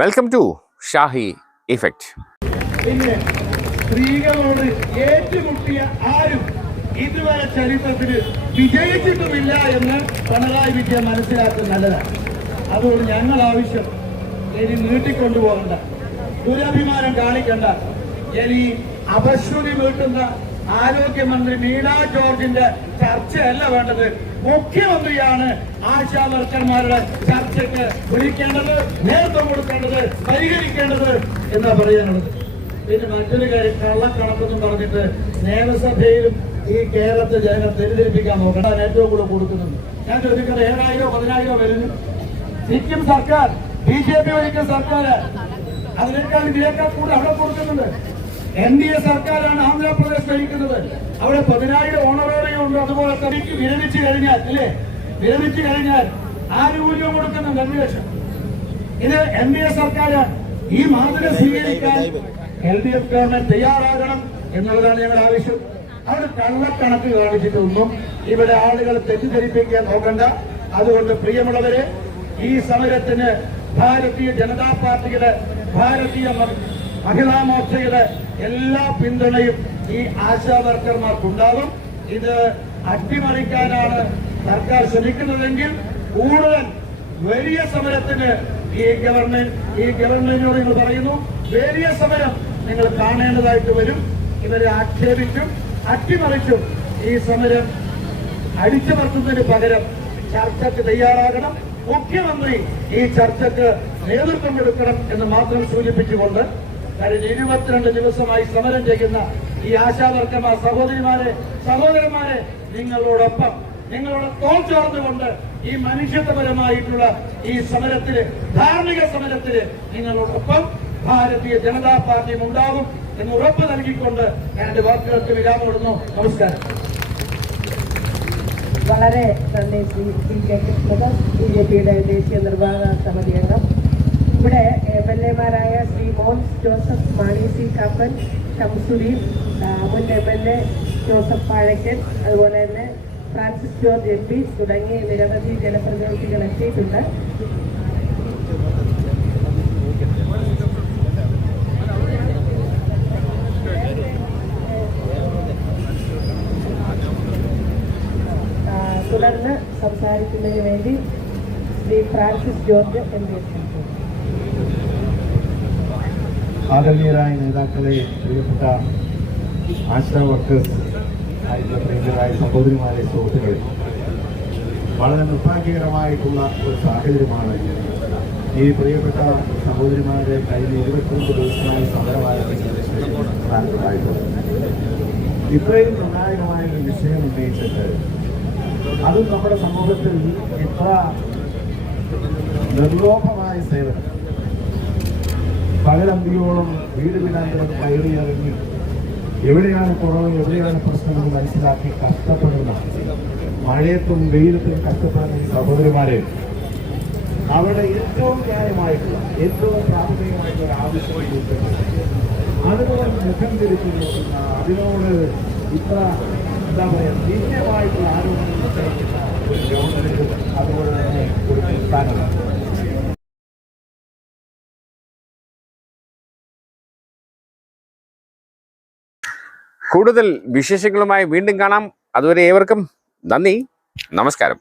Welcome to Shahi effect. പിന്നെ സ്ത്രീകളോട് ഏറ്റുമുട്ടിയ ആരും ഇതുവരെ ചരിത്രത്തിൽ വിജയിച്ചിട്ടുമില്ല എന്ന് പിണറായി വിജയൻ മനസ്സിലാക്കുന്നത് നല്ലതാണ്. അതുകൊണ്ട് ഞങ്ങൾ ആവശ്യം ഇനി നീട്ടിക്കൊണ്ടുപോകണ്ട, ദുരഭിമാനം കാണിക്കണ്ട. ഇനി അപശ്രുതി വീട്ടുന്ന ആരോഗ്യമന്ത്രി വീണ ജോർജിന്റെ ചർച്ചയല്ല വേണ്ടത്. മുഖ്യമന്ത്രിയാണ് ആശാ വർക്കർമാരുടെ ചർച്ചയ്ക്ക് വിളിക്കേണ്ടത്, നേതൃത്വം കൊടുക്കേണ്ടത്, പരിഹരിക്കേണ്ടത് എന്നാ പറയാനുള്ളത്. പിന്നെ മറ്റൊരു കാര്യം, കള്ളക്കണക്കെന്നും പറഞ്ഞിട്ട് നിയമസഭയിലും ഈ കേരളത്തെ ജനങ്ങൾ തെറ്റിദ്ധരിപ്പിക്കാൻ നോക്കണ്ട. ഏറ്റവും കൂടുതൽ കൊടുക്കുന്നുണ്ട്. ഞാൻ ചോദിക്കുന്നത് 7,000 10,000 വരുന്നു. സിക്കിം സർക്കാർ, BJP ഭരിക്കുന്ന സർക്കാർ അതിനേക്കാൾ ഇതിനേക്കാൾ കൂടുതൽ അവിടെ കൊടുക്കുന്നുണ്ട്. NDA സർക്കാരാണ് ആന്ധ്രാപ്രദേശ് ഭരിക്കുന്നത്. അവിടെ 10,000 ഓണറേറിയം ഉണ്ട്. അതുപോലെ തനിക്ക് വിരമിച്ചു കഴിഞ്ഞാൽ വിരമിച്ചു കഴിഞ്ഞാൽ ആനുകൂല്യം കൊടുക്കുന്നുണ്ട് 2 ലക്ഷം. ഇത് NDA സർക്കാരാണ്. ഈ മാതൃക സ്വീകരിക്കാൻ LDF ഗവൺമെന്റ് തയ്യാറാകണം എന്നുള്ളതാണ് ഞങ്ങളുടെ ആവശ്യം. അവിടെ കള്ളക്കണക്ക് കാണിച്ചിട്ടൊന്നും ഇവിടെ ആളുകൾ തെറ്റിദ്ധരിപ്പിക്കാൻ നോക്കണ്ട. അതുകൊണ്ട് പ്രിയമുള്ളവരെ, ഈ സമരത്തിന് ഭാരതീയ ജനതാ പാർട്ടിയുടെ, ഭാരതീയ മഹിളാ മോർച്ചയുടെ എല്ലാ പിന്തുണയും ഈ ആശാ വർക്കർമാർക്കുണ്ടാകും. ഇത് അട്ടിമറിക്കാനാണ് സർക്കാർ ശ്രമിക്കുന്നതെങ്കിൽ കൂടുതൽ വലിയ സമരത്തിന് ഈ ഗവൺമെന്റിനോട് നിങ്ങൾ പറയുന്നു, വലിയ സമരം നിങ്ങൾ കാണേണ്ടതായിട്ട് വരും. ഇവരെ ആക്ഷേപിച്ചും അട്ടിമറിച്ചും ഈ സമരം അടിച്ചമർത്തുന്നതിന് പകരം ചർച്ചയ്ക്ക് തയ്യാറാകണം. മുഖ്യമന്ത്രി ഈ ചർച്ചയ്ക്ക് നേതൃത്വം കൊടുക്കണം എന്ന് മാത്രം സൂചിപ്പിച്ചുകൊണ്ട് കഴിഞ്ഞ 22 ദിവസമായി സമരം ചെയ്യുന്ന ഈ ആശാ വർക്കർമാർ സഹോദരന്മാരെ നിങ്ങളോടൊപ്പം, നിങ്ങളോട് തോൾ ചേർന്നുകൊണ്ട് ഈ മനുഷ്യത്വപരമായിട്ടുള്ള ഈ സമരത്തില്, ധാർമ്മിക സമരത്തില് നിങ്ങളോടൊപ്പം ഭാരതീയ ജനതാ പാർട്ടിയും ഉണ്ടാകും എന്ന് ഉറപ്പ് നൽകിക്കൊണ്ട് ഞാൻ എന്റെ വാക്കുകൾക്ക് വിരാമമിടുന്നു. നമസ്കാരം. വളരെ നന്ദി BJPയുടെ ദേശീയ നിർവാഹക സമിതി അംഗം. ഇവിടെ MLA-മാരായ ശ്രീ മോൻസ് ജോസഫ്, മാണി സി കാപ്പൻ, ഷംസുദ്ദീൻ, മുൻ MLA ജോസഫ് പാഴയ്ക്കൻ, അതുപോലെ തന്നെ ഫ്രാൻസിസ് ജോർജ് MP തുടങ്ങി നിരവധി ജനപ്രതിനിധികൾ എത്തിയിട്ടുണ്ട്. തുടർന്ന് സംസാരിക്കുന്നതിന് വേണ്ടി ശ്രീ ഫ്രാൻസിസ് ജോർജ് MP. ആദരണീയരായ നേതാക്കളെ, പ്രിയപ്പെട്ട ആശാ വർക്കേഴ്സ് ആയിട്ടുള്ള പ്രിയങ്കരായ സഹോദരിമാരെ, സുഹൃത്തുക്കളെ, വളരെ നിർഭാഗ്യകരമായിട്ടുള്ള ഒരു സാഹചര്യമാണ് ഈ പ്രിയപ്പെട്ട സഹോദരിമാരുടെ കഴിഞ്ഞ 22 ദിവസമായി സമരം ആരംഭിച്ചതായിട്ടുള്ളത്. ഇത്രയും നിർണായകമായ ഒരു വിഷയം ഉന്നയിച്ചിട്ട് അതും നമ്മുടെ സമൂഹത്തിൽ ഇത്ര നിർലോഭമായ സേവനം, പകലന്തിയോളം വീട് വീടാന്തരം കയറിയിറങ്ങി എവിടെയാണ് കുറവ്, എവിടെയാണ് പ്രശ്നമെന്ന് മനസ്സിലാക്കി കഷ്ടപ്പെടുന്ന, മഴയത്തും വെയിലത്തും കഷ്ടപ്പെടുന്ന ഈ സഹോദരിമാരെ, അവരുടെ ഏറ്റവും ന്യായമായിട്ടുള്ള, ഏറ്റവും പ്രാഥമികമായിട്ടുള്ള ഒരു ആവശ്യം അതിനോട് മുഖം തിരിച്ചു നോക്കുന്ന, അതിനോട് ഇത്ര എന്താ പറയുക, ധീര്യമായിട്ടുള്ള ആരോഗ്യം ഒരു ഗവൺമെന്റ്, അതുപോലെ തന്നെ ഒരു സംസ്ഥാനമാണ്. കൂടുതൽ വിശേഷങ്ങളുമായി വീണ്ടും കാണാം. അതുവരെ ഏവർക്കും നന്ദി, നമസ്കാരം.